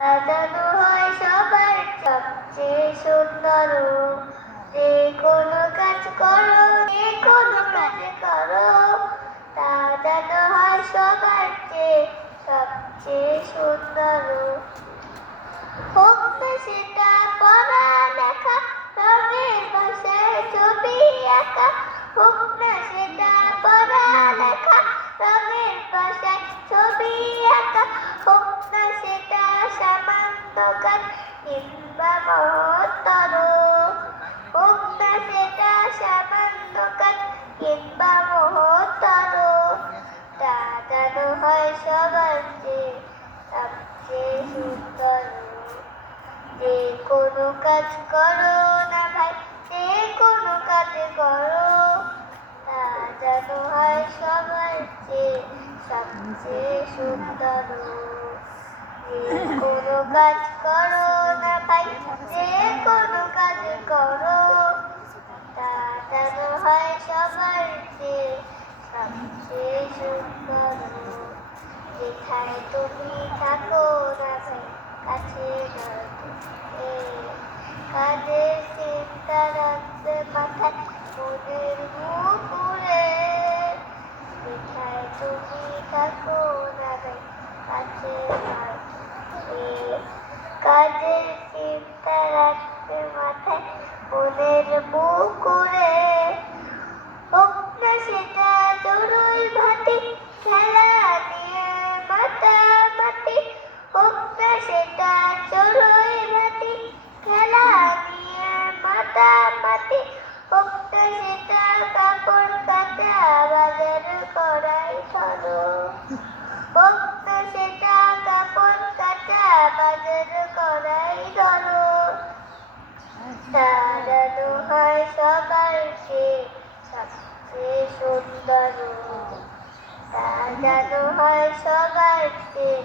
সাজানো হয় সবার সবচেয়ে সুন্দর। যে কোনো কাজ করো, যে কোনো কাজ করো, সাজানো হয় সবার চেয়ে সবচেয়ে সুন্দর। হোক না সেটা পড়ালেখা, রঙের ভাষায় ছবি আঁকা। হোক না সেটা পড়ালেখা, রঙের ভাষায় ছবি আঁকা। হোক না সেটা সামান্য কাজ কিংবা মহত্তর। হোক না সেটা সামান্য কাজ কিংবা মহত্তর। সাজানো হয় সবার চেয়ে সবচেয়ে সুন্দর। যে কোনো কাজ করো না ভাই, যে কোনো কাজ করো, সাজানো হয় সবার চেয়ে সবচেয়ে সুন্দর। যে কোনো কাজ করো না ভাই, যে কোনো কাজ করো, সাজানো হয় সবার চেয়ে সবচেয়ে সুন্দর। যেখানে তুমি থাকো না ভাই, কাছে কাজের চিন্তা রাখবে মাথায়, মনের মুকুরে। যেখানে তুমি থাকো না ভাই, কাছে কাজের চিন্তা রাখবে মাথায়, মনের মুকুরে। হোক না সেটা চড়ুই ভাতি, খেলা নিয়ে মাতামাতি। হোক না সেটা চড়ুই ভাতি, খেলা নিয়ে মাতামাতি। হোক না সেটা কাপড় কাচা, বাজার করাই ধরো। হোক না সেটা কাপড় কাচা, বাজার করাই ধরো। সাজানো হয় সবার চেয়ে সবচেয়ে সুন্দর। সাজানো হয় সবার চেয়ে